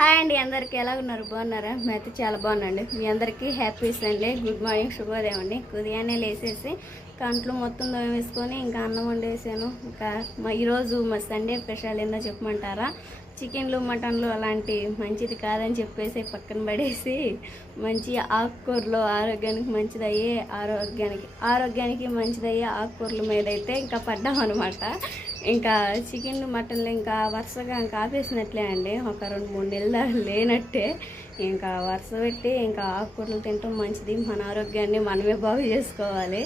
Hi అండి అందరికీ ఎలా ఉన్నారు? బాగున్నారా? మేమైతే చాలా బాగున్నాండి మీ అందరికీ హ్యాపీ సండే గుడ్ మార్నింగ్ శుభోదయం అండి. ఉదయాన్నే లేసేసి కంట్లు మొత్తం వేసుకొని ఇంకా అన్నం వండేసాను. ఇంకా మా ఈరోజు మా సండే స్పెషల్ ఏందో చెప్పమంటారా? చికెన్లు మటన్లు అలాంటి మంచిది కాదని చెప్పేసి పక్కన పడేసి మంచి ఆకుకూరలు ఆరోగ్యానికి మంచిదయ్యే ఆరోగ్యానికి ఆరోగ్యానికి మంచిదయ్యే ఆకుకూరల మీద అయితే ఇంకా పడ్డాం అనమాట ఇంకా చికెన్ మటన్లు ఇంకా వరుసగా ఇంకా ఆపేసినట్లే అండి. ఒక రెండు మూడు నెలలు దాకా లేనట్టే. ఇంకా వరుస పెట్టి ఇంకా ఆకుకూరలు తింటాం మంచిది. మన ఆరోగ్యాన్ని మనమే బాగు చేసుకోవాలి.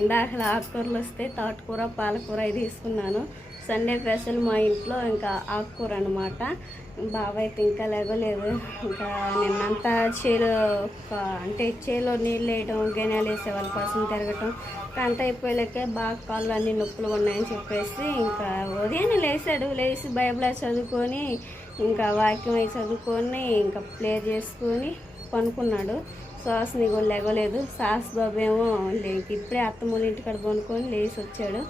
ఇందాక ఆకుకూరలు వస్తే తోటకూర పాలకూర ఇది తీసుకున్నాను. సండే స్పెషల్ మా ఇంట్లో ఇంకా ఆకుకూర అనమాట బాబాయ్ అయితే ఇంకా లేవలేదు. ఇంకా నిన్నంతా చేలో అంటే చేలో నీళ్ళు వేయడం గెనాలు వేసే వాళ్ళ కోసం తిరగటం అంత అయిపోయాక బాగా కాళ్ళు అన్ని నొప్పులు ఉన్నాయని చెప్పేసి ఇంకా ఉదయాన్నే లేచాడు. లేచి బైబిల్ చదువుకొని ఇంకా వాక్యం అయి చదువుకొని ఇంకా ప్లే చేసుకొని పనుకున్నాడు. శ్వాసని కూడా లేవలేదు సాస్ బాబు ఏమో లేక ఇప్పుడే అత్తమ్మల ఇంటికాడ కొనుక్కొని లేచి వచ్చాడు.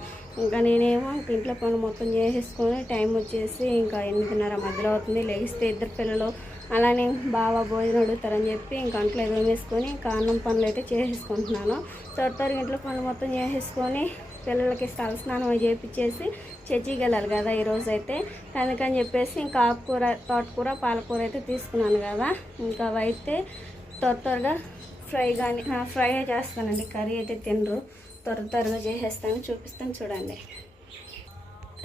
ఇంకా నేనేమో ఇంక ఇంట్లో పనులు మొత్తం చేసేసుకొని టైం వచ్చేసి ఇంకా ఎనిమిదిన్నర మధ్యలో అవుతుంది. లేస్తే ఇద్దరు పిల్లలు అలానే బావ భోజనం అడుగుతారని చెప్పి ఇంకా అంట్లో ఏదో వేసుకొని ఇంకా అన్నం పనులు అయితే చేసేసుకుంటున్నాను. త్వర ఇంట్లో పనులు మొత్తం చేసేసుకొని పిల్లలకి స్థల స్నానం అవి చేపించేసి చర్చికి వెళ్ళాలి కదా ఈరోజు అయితే. అందుకని చెప్పేసి ఇంకా ఆకుకూర తోటకూర పాలకూర అయితే తీసుకున్నాను కదా. ఇంకా అవైతే త్వర త్వరగా ఫ్రై కానీ ఫ్రై చేస్తానండి. కర్రీ అయితే తినరు. త్వర త్వరగా చేసేస్తాను. చూపిస్తాను చూడండి.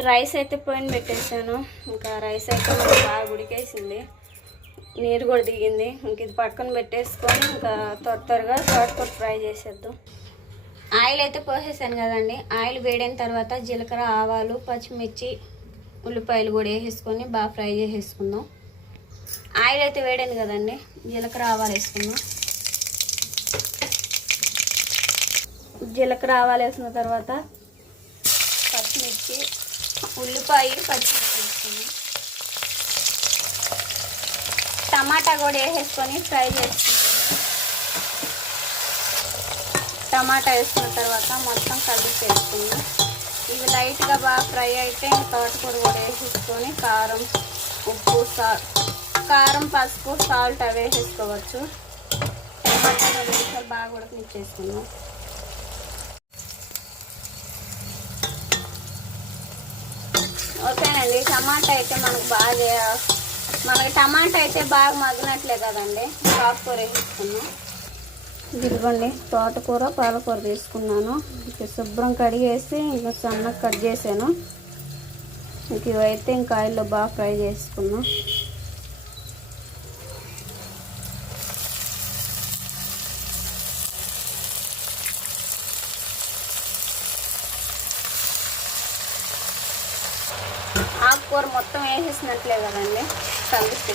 రైస్ అయితే పోయిన పెట్టేసాను ఇంకా రైస్ అయితే బాగా ఉడికేసింది. నీరు కూడా దిగింది. ఇంక ఇది పక్కన పెట్టేసుకొని ఇంకా త్వర త్వరగా తోటకూర ఫ్రై చేసేద్దాం. ఆయిల్ అయితే పోసేసాను కదండి. ఆయిల్ వేడైన తర్వాత జీలకర్ర ఆవాలు పచ్చిమిర్చి ఉల్లిపాయలు కూడా వేసేసుకొని బాగా ఫ్రై చేసేసుకుందాం. ఆయిల్ అయితే వేడైంది కదండి. జీలకర్ర ఆవాలు వేసుకున్నాం. జీలకర్ర ఆవాలు వేసిన తర్వాత పచ్చిమిర్చి ఉల్లిపాయ పచ్చిమిర్చి వేసుకున్నాం. టమాటా కూడా వేసేసుకొని ఫ్రై చేసుకుంటాం టమాటా వేసుకున్న తర్వాత మొత్తం కలిపి వేసుకుందాం ఇవి లైట్గా బాగా ఫ్రై అయితే తోటకూర కూడా వేసేసుకొని కారం ఉప్పు సాల్ట్ కారం పసుపు సాల్ట్ అవి వేసేసుకోవచ్చు టమాటా రెండు నిమిషాలు బాగా ఉడకనిచ్చేసుకుందాం ఓకేనండి టమాటా అయితే మనకు బాగా మనకి టమాటా అయితే బాగా మగ్గినట్లే కదండి. తోటకూర వేసుకున్నాం ఇదిగోండి తోటకూర పాలకూర తీసుకున్నాను ఇంక శుభ్రం కడిగేసి ఇంకా సన్నగా కట్ చేశాను. ఇంక ఇవైతే ఇంకా ఆయిల్లో బాగా ఫ్రై చేసుకున్నాం ఆకుకూర మొత్తం వేసేసినట్లే కదండి. కలిసి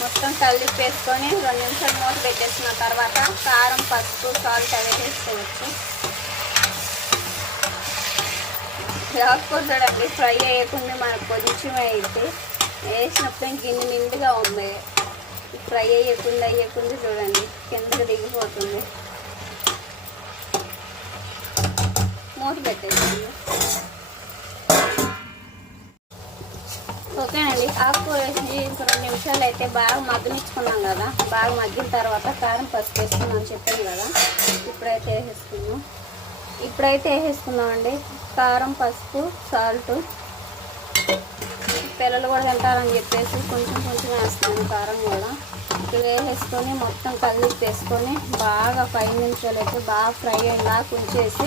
మొత్తం కలిపేసుకొని రెండు నిమిషాలు మూత పెట్టేసిన తర్వాత కారం పసుపు సాల్ట్ అవి వేసుకోవచ్చు. ఆకుకూర చూడండి ఫ్రై అయ్యకుండా మనకు కొంచెం అయితే వేసినప్పుడు గిన్నె నిండుగా ఉంది. ఫ్రై అయ్యకుండా అయ్యకుండా చూడండి కిందకి దిగిపోతుంది. మూత పెట్టేసి ఓకేనండి ఆకు వేసి ఇంకో రెండు నిమిషాలు అయితే బాగా మగ్గనిచ్చుకున్నాం కదా. బాగా మగ్గిన తర్వాత కారం పసుపు వేసుకున్నాం చెప్పాను కదా. ఇప్పుడైతే వేసేసుకున్నాం ఇప్పుడైతే వేసేసుకున్నామండి కారం పసుపు సాల్ట్. పిల్లలు కూడా తింటారని చెప్పేసి కొంచెం కొంచెం వేస్తున్నాను కారం కూడా. వేసేసుకొని మొత్తం కలిపి వేసుకొని బాగా ఫైవ్ నిమిషాలు అయితే బాగా ఫ్రై అయ్యేలా ఉంచేసి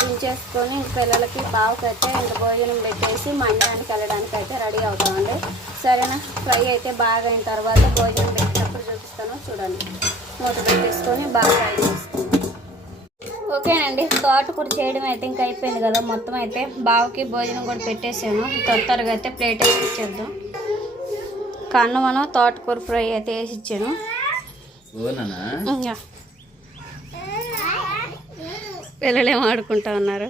దించేసుకొని పిల్లలకి బావకైతే ఇంత భోజనం పెట్టేసి మండడానికి వెళ్ళడానికి అయితే రెడీ అవుతామండి. సరేనా? ఫ్రై అయితే బాగా అయిన తర్వాత భోజనం పెట్టినప్పుడు చూపిస్తాను. చూడండి. మూత పెట్టేసుకొని బాగా ఫ్రై చేసుకుందాం. ఓకేనండి. తోటకూర చేయడం అయితే ఇంకా అయిపోయింది కదా. మొత్తం అయితే బావకి భోజనం కూడా పెట్టేసాను. తొందరగా అయితే ప్లేట్ వేసి ఇచ్చేద్దాం. కన్నమను తోటకూర ఫ్రై అయితే వేసి ఇచ్చాను పిల్లలేం ఆడుకుంటా ఉన్నారు.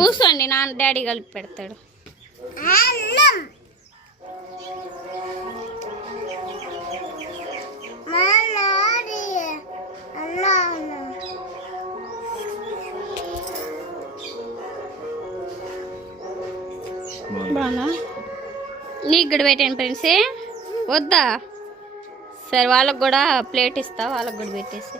కూర్చోండి నాన్న డాడీ కలిపి పెడతాడు. బాగా నీకు కూడా పెట్టాను ఫ్రెండ్స్. వద్దా? సరే వాళ్ళకి కూడా ప్లేట్ ఇస్తా వాళ్ళకి కూడా పెట్టేసి.